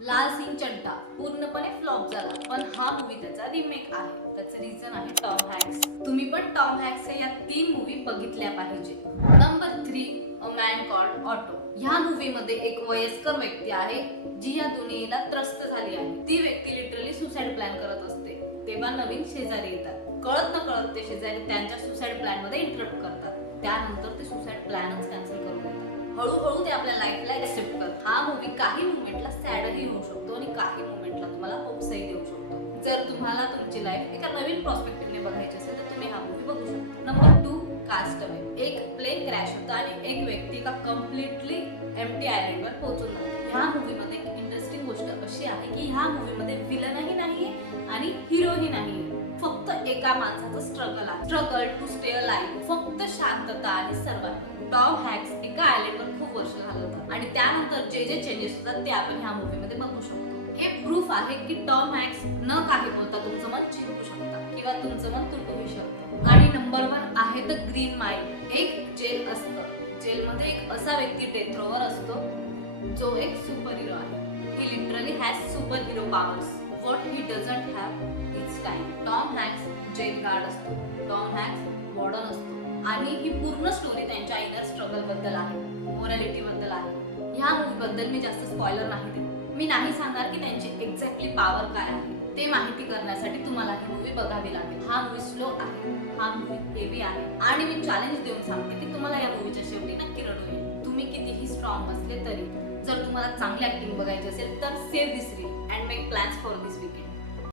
लाल सिंग चड्डा पूर्णपणे फ्लॉप झाला पण हा मूवी त्याचा रिमेक आहे. त्याचं रिझन आहे टॉम हॅक्स तुम्ही पण टॉम हॅक्स या तीन मूवी बघितल्या पाहिजे number three a man called Otto ह्या मूवी मध्ये एक वयस्कर व्यक्ती आहे जी या दुनियेला त्रस्त झाली आहे. ती व्यक्ती लिटरली सुसाईड प्लॅन करत असते. तेव्हा नवीन शेजारी येतात. कळत न कळत ते शेजारी त्यांच्या सुसाईड प्लॅनमध्ये इंटरप्ट करतात. त्यानंतर हळूहळू ते आपल्या लाईफला एक्सेप्ट करतात. हा मूवी काही मुवमेंटला सॅडही होऊ शकतो आणि काही मुवमेंटला तुम्हाला होप्सही देऊ शकतो. जर तुम्हाला तुमची लाईफ एका नवीन प्रॉस्पेक्टिव्हने बघायची असेल तर तुम्ही हा मूवी बघू शकता. नंबर टू कास्ट अवे एक प्लेन क्रॅश होता आणि एक व्यक्ती का कम्प्लिटली टी आयलंडवर पोहोचून जातो. ह्या मूवीमध्ये एक इंटरेस्टिंग गोष्ट अशी आहे की ह्या मूवीमध्ये विलनही नाही आणि हिरोही नाही फक्त एका माणसाचं स्ट्रगल आहे. स्ट्रगल टू स्टे लाईफ फक्त शांतता आणि सर्वात टॉम हॅक्स एका आयलंडवर खूप वर्ष घालवतात आणि त्यानंतर जे जे चेंजेस होतात ते आपण ह्या मूवीमध्ये बघू शकतो. हे प्रूफ आहे की टॉम हॅक्स न काही बोलता तुमचं मन जिंकू शकता किंवा तुमचं मन तुटवू शकतं. आणि नंबर वन आहे द ग्रीन माइंड एक जेल असतं. जेलमध्ये एक असा व्यक्ती डेथ रोवर असतो जो एक सुपर हिरो आहे. He literally has super hero powers what he doesn't have it's time Tom Hanks jail guard असतो. टॉम आणि ही पूर्ण स्टोरी त्यांच्या इनर स्ट्रगलबद्दल आहे मोरॅलिटी बद्दल आहे. ह्या मूवी बद्दल मी जास्त स्पॉयलर नाही देत. मी नाही सांगणार की त्यांची एक्झॅक्टली पॉवर काय आहे. ते माहिती करण्यासाठी तुम्हाला ही मूवी बघावी लागेल. हा मूवी स्लो आहे हा मूवी हेवी आहे. आणि मी चॅलेंज देऊन सांगते की तुम्हाला या मूवीच्या शेवटी नक्की रडू येईल. तुम्ही कितीही स्ट्रॉंग असले तरी जर तुम्हाला चांगली ऍक्टिंग बघायची असेल तर save this reel and make plans for this week